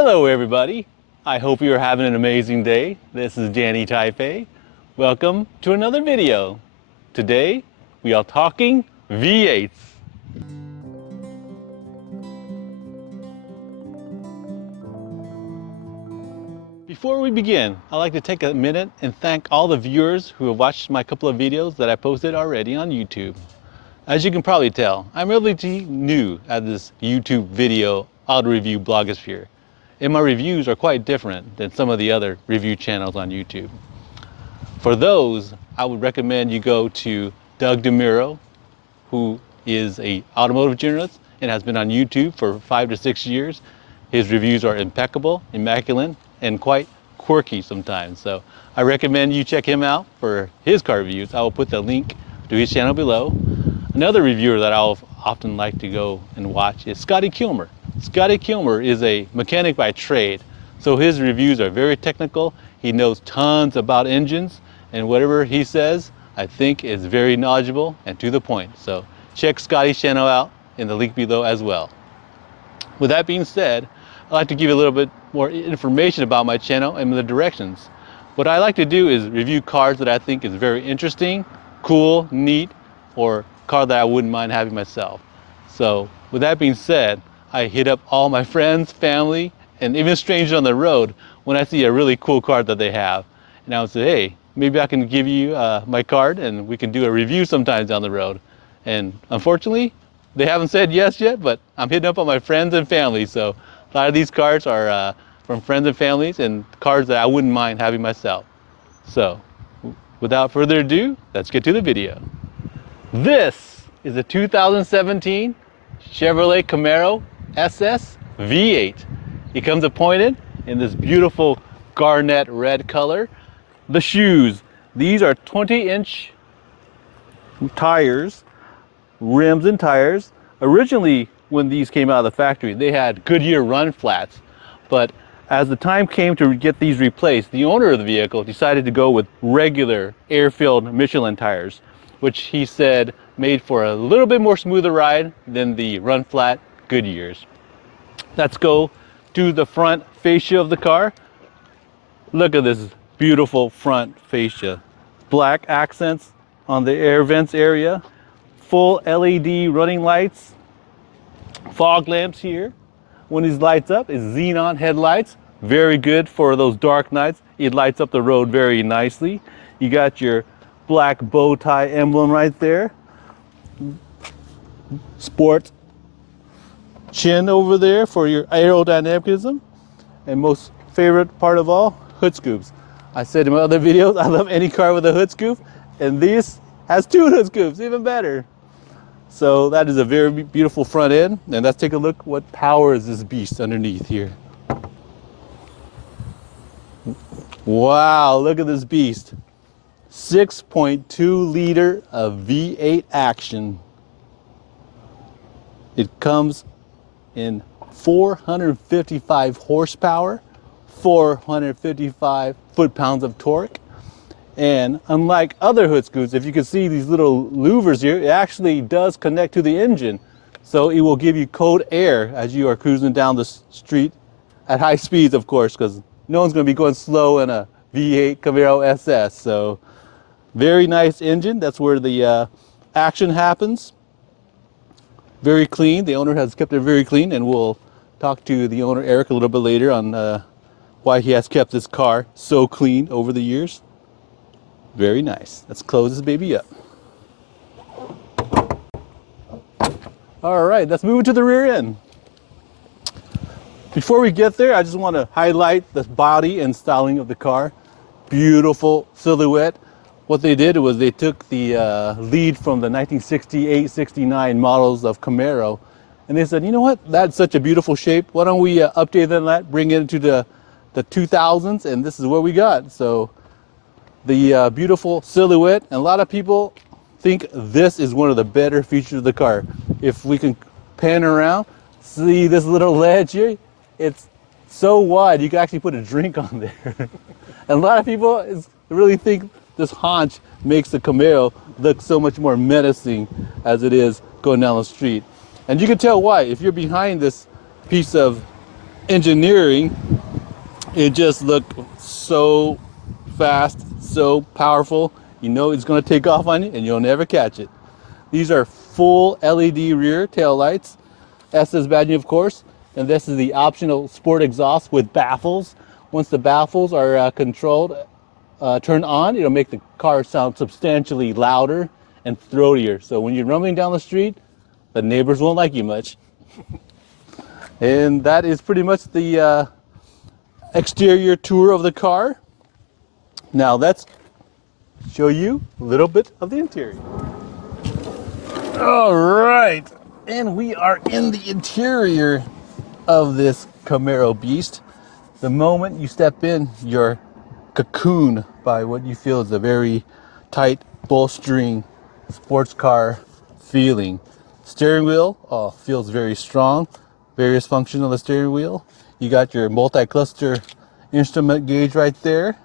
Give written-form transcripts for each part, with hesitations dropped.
Hello everybody, I hope you're having an amazing day. This is Danny Taipei. Welcome to another video. Today we are talking V8s. Before we begin, I'd like to take a minute and thank all the viewers who have watched my couple of videos that I posted already on YouTube. As you can probably tell, I'm relatively new at this YouTube video auto review blogosphere, and my reviews are quite different than some of the other review channels on YouTube. For those, I would recommend you go to Doug DeMuro, who is an automotive journalist and has been on YouTube for 5 to 6 years. His reviews are impeccable, immaculate, and quite quirky sometimes. So I recommend you check him out for his car reviews. I will put the link to his channel below. Another reviewer that I'll often like to go and watch is Scotty Kilmer. Scotty Kilmer is a mechanic by trade, so his reviews are very technical. He knows tons about engines, and whatever he says, I think is very knowledgeable and to the point. So check Scotty's channel out in the link below as well. With that being said, I'd like to give you a little bit more information about my channel and the directions. What I like to do is review cars that I think is very interesting, cool, neat, or car that I wouldn't mind having myself. So with that being said, I hit up all my friends, family, and even strangers on the road when I see a really cool car that they have. And I would say, hey, maybe I can give you my card and we can do a review sometimes down the road. And unfortunately, they haven't said yes yet, but I'm hitting up on my friends and family. So a lot of these cars are from friends and families and cars that I wouldn't mind having myself. So without further ado, let's get to the video. This is a 2017 Chevrolet Camaro SS V8. It comes appointed in this beautiful garnet red color. The shoes, these are 20-inch tires, rims and tires. Originally, when these came out of the factory, they had Goodyear run flats, but as the time came to get these replaced, the owner of the vehicle decided to go with regular air-filled Michelin tires, which he said made for a little bit more smoother ride than the run flat Goodyears. Let's go to the front fascia of the car. Look at this beautiful front fascia. Black accents on the air vents area, full LED running lights, fog lamps here. When these lights up, it's xenon headlights, very good for those dark nights. It lights up the road very nicely. You got your black bow tie emblem right there. Sport chin over there for your aerodynamicism. And most favorite part of all, hood scoops. I said in my other videos, I love any car with a hood scoop, and this has 2 hood scoops, even better. So that is a very beautiful front end, and let's take a look what powers this beast underneath here. Wow, look at this beast. 6.2 liter of V8 action. It comes in 455 horsepower, 455 foot-pounds of torque. And unlike other hood scoops, if you can see these little louvers here, it actually does connect to the engine. So it will give you cold air as you are cruising down the street at high speeds, of course, because no one's going to be going slow in a V8 Camaro SS. So very nice engine. That's where the action happens. Very clean. The owner has kept it very clean, and we'll talk to the owner, Eric, a little bit later on why he has kept this car so clean over the years. Very nice. Let's close this baby up. All right, let's move to the rear end. Before we get there, I just want to highlight the body and styling of the car. Beautiful silhouette. What they did was they took the lead from the 1968-69 models of Camaro, and they said, you know what, that's such a beautiful shape. Why don't we update that, bring it into the 2000s, and this is what we got. So the beautiful silhouette, and a lot of people think this is one of the better features of the car. If we can pan around, see this little ledge here? It's so wide you can actually put a drink on there. And a lot of people really think this haunch makes the Camaro look so much more menacing as it is going down the street. And you can tell why. If you're behind this piece of engineering, it just looked so fast, so powerful. You know it's going to take off on you and you'll never catch it. These are full LED rear tail lights, SS badging of course, and this is the optional sport exhaust with baffles. Once the baffles are controlled, turned on, it'll make the car sound substantially louder and throatier. So when you're rumbling down the street, the neighbors won't like you much. And that is pretty much the exterior tour of the car. Now let's show you a little bit of the interior. All right, and we are in the interior of this Camaro beast. The moment you step in, you're cocooned by what you feel is a very tight, bolstering sports car feeling. Steering wheel feels very strong. Various functions on the steering wheel. You got your multi-cluster instrument gauge right there.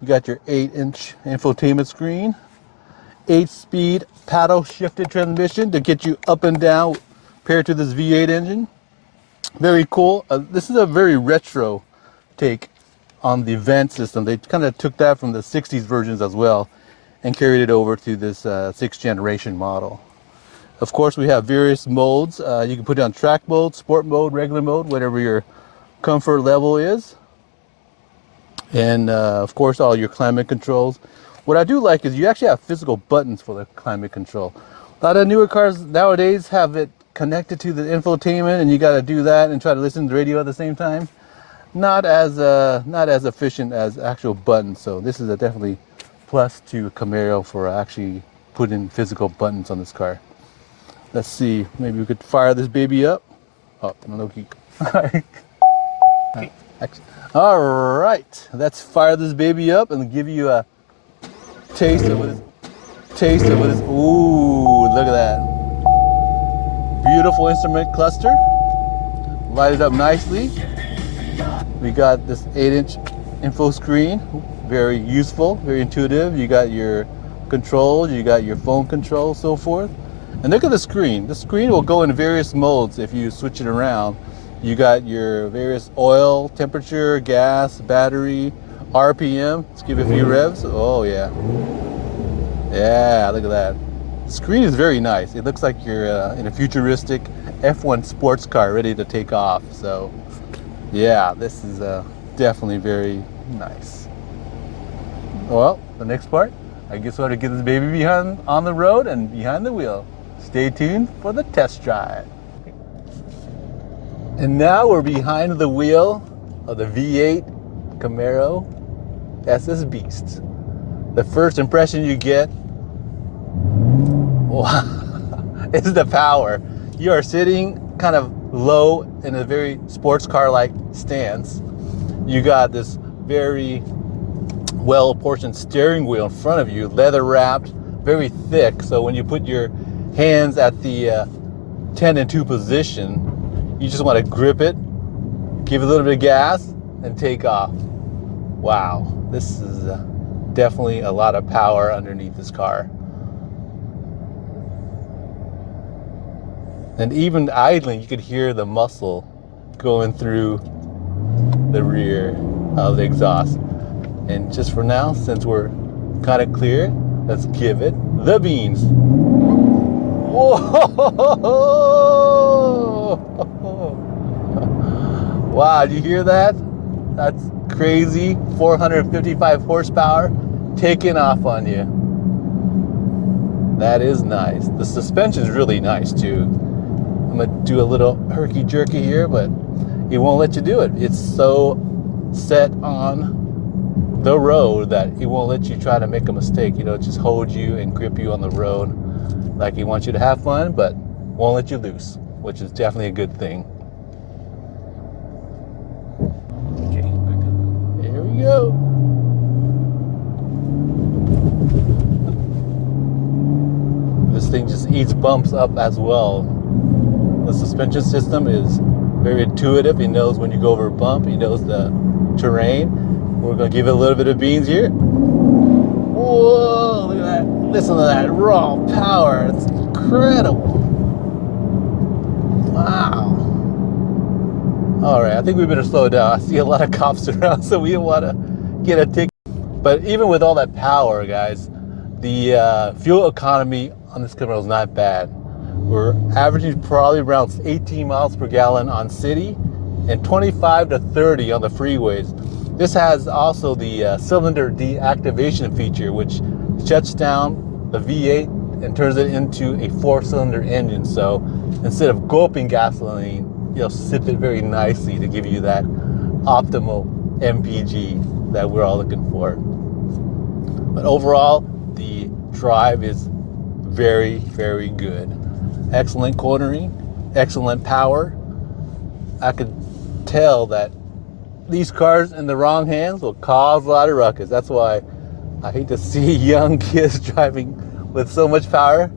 You got your 8-inch infotainment screen. 8-speed paddle shifted transmission to get you up and down paired to this V8 engine. Very cool. This is a very retro take on the vent system. They kind of took that from the 60s versions as well and carried it over to this 6th generation model. Of course, we have various modes. You can put it on track mode, sport mode, regular mode, whatever your comfort level is. And of course, all your climate controls. What I do like is you actually have physical buttons for the climate control. A lot of newer cars nowadays have it connected to the infotainment, and you got to do that and try to listen to the radio at the same time. Not as efficient as actual buttons. So this is a definitely plus to Camaro for actually putting physical buttons on this car. Let's see, maybe we could fire this baby up. Oh, no key. All right, let's fire this baby up and give you a taste of what is. Ooh, look at that. Beautiful instrument cluster. Light it up nicely. We got this 8-inch info screen. Very useful, very intuitive. You got your controls, you got your phone control, so forth. And look at the screen. The screen will go in various modes if you switch it around. You got your various oil, temperature, gas, battery, RPM. Let's give it a few revs. Oh yeah. Yeah, look at that. The screen is very nice. It looks like you're in a futuristic F1 sports car ready to take off. So yeah, this is definitely very nice. Well, the next part, I guess we ought to get this baby behind on the road and behind the wheel. Stay tuned for the test drive. And now we're behind the wheel of the V8 Camaro SS Beast. The first impression you get, wow, is the power. You are sitting kind of low in a very sports car-like stance. You got this very well-portioned steering wheel in front of you, leather wrapped, very thick. So when you put your hands at the 10 and 2 position, you just want to grip it, give it a little bit of gas, and take off. Wow, this is definitely a lot of power underneath this car. And even idling, you could hear the muscle going through the rear of the exhaust. And just for now, since we're kind of clear, let's give it the beans. Whoa! Wow, did you hear that? That's crazy. 455 horsepower taking off on you. That is nice. The suspension is really nice too. I'm gonna do a little herky jerky here, but it won't let you do it. It's so set on the road that it won't let you try to make a mistake. You know, just hold you and grip you on the road like he wants you to have fun, but won't let you loose, which is definitely a good thing. Okay, here we go. This thing just eats bumps up as well. The suspension system is very intuitive. It knows when you go over a bump. It knows the terrain. We're going to give it a little bit of beans here. Whoa, look at that. Listen to that raw power. It's incredible. Wow. All right, I think we better slow down. I see a lot of cops around, so we don't want to get a ticket. But even with all that power, guys, the fuel economy on this Camaro is not bad. We're averaging probably around 18 miles per gallon on city and 25 to 30 on the freeways. This has also the cylinder deactivation feature, which shuts down the V8 and turns it into a 4-cylinder engine. So instead of gulping gasoline, you'll sip it very nicely to give you that optimal MPG that we're all looking for. But overall, the drive is very, very good. Excellent cornering, excellent power. I could tell that these cars in the wrong hands will cause a lot of ruckus. That's why I hate to see young kids driving with so much power,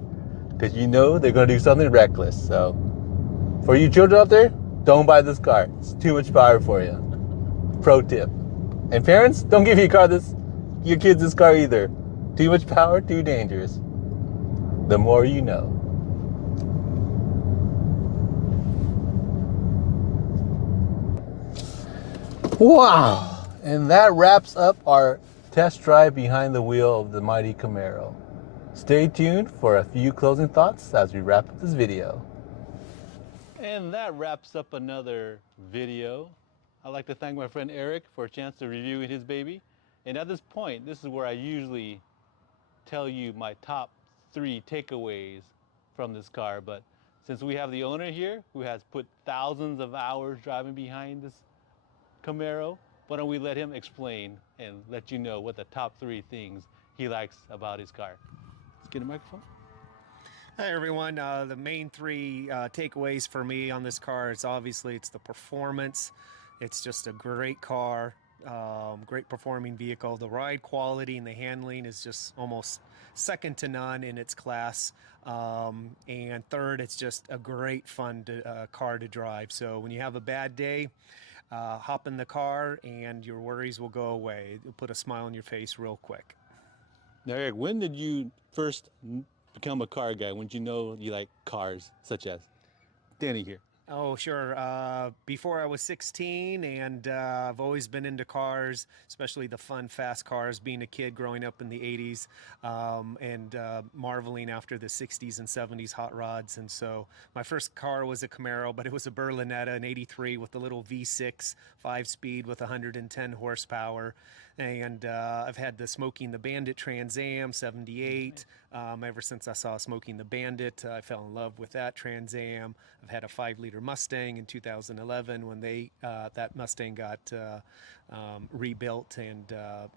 because you know they're going to do something reckless. So for you children out there, don't buy this car. It's too much power for you. Pro tip. And parents, don't give your kids this car either. Too much power, too dangerous. The more you know. Wow! And that wraps up our test drive behind the wheel of the mighty Camaro. Stay tuned for a few closing thoughts as we wrap up this video. And that wraps up another video. I'd like to thank my friend Eric for a chance to review his baby. And at this point, this is where I usually tell you my top 3 takeaways from this car. But since we have the owner here who has put thousands of hours driving behind this Camaro, why don't we let him explain and let you know what the top 3 things he likes about his car. Let's get a microphone. Hi everyone. The main 3 takeaways for me on this car is obviously it's the performance. It's just a great car, great performing vehicle. The ride quality and the handling is just almost second to none in its class. And third, it's just a great fun car to drive. So when you have a bad day, hop in the car and your worries will go away. It'll put a smile on your face real quick. Now Eric, when did you first become a car guy? When did you know you like cars, such as Danny here? Oh, sure. Before I was 16, and I've always been into cars, especially the fun, fast cars, being a kid growing up in the 80s, and marveling after the 60s and 70s hot rods. And so my first car was a Camaro, but it was a Berlinetta, an 83 with a little V6, 5-speed with 110 horsepower. And I've had the Smoking the Bandit Trans Am, 78. Ever since I saw Smoking the Bandit, I fell in love with that Trans Am. I've had a 5-liter Mustang in 2011 when that Mustang got rebuilt and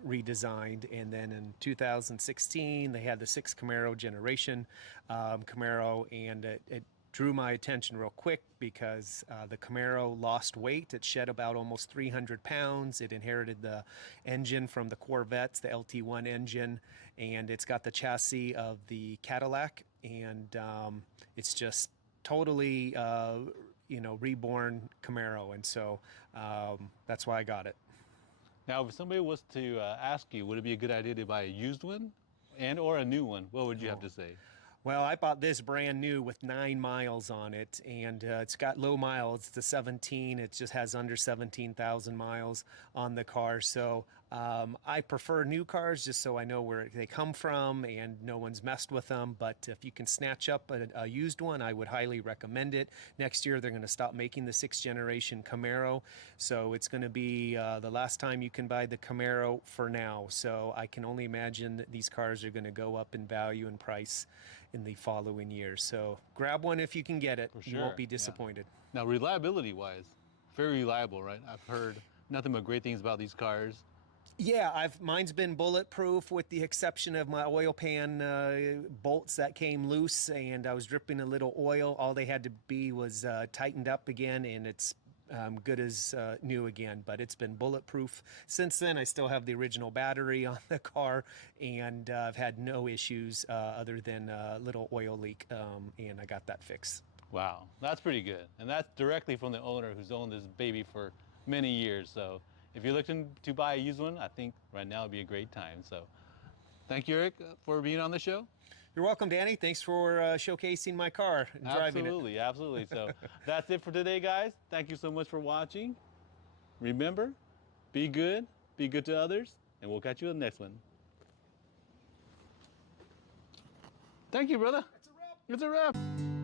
redesigned. And then in 2016, they had the 6th Camaro generation Camaro, and it drew my attention real quick because the Camaro lost weight. It shed about almost 300 pounds. It inherited the engine from the Corvettes, the LT1 engine, and it's got the chassis of the Cadillac, and it's just totally reborn Camaro, and so that's why I got it. Now, if somebody was to ask you, would it be a good idea to buy a used one and or a new one? What would you have to say? Well, I bought this brand new with 9 miles on it, and it's got low miles. It's a 17. It just has under 17,000 miles on the car. So I prefer new cars just so I know where they come from and no one's messed with them. But if you can snatch up a used one, I would highly recommend it. Next year, they're going to stop making the 6th generation Camaro. So it's going to be the last time you can buy the Camaro for now. So I can only imagine that these cars are going to go up in value and price in the following years. So grab one if you can get it. For sure. You won't be disappointed. Yeah. Now, reliability wise, very reliable, right? I've heard nothing but great things about these cars. Yeah, mine's been bulletproof with the exception of my oil pan bolts that came loose, and I was dripping a little oil. All they had to be was tightened up again, and it's good as new again. But it's been bulletproof since then. I still have the original battery on the car, and I've had no issues other than a little oil leak, and I got that fixed. Wow, that's pretty good. And that's directly from the owner who's owned this baby for many years. So if you're looking to buy a used one, I think right now would be a great time. So thank you, Eric, for being on the show. You're welcome, Danny. Thanks for showcasing my car and driving it. Absolutely, absolutely. So that's it for today, guys. Thank you so much for watching. Remember, be good to others, and we'll catch you in the next one. Thank you, brother. That's a wrap. It's a wrap.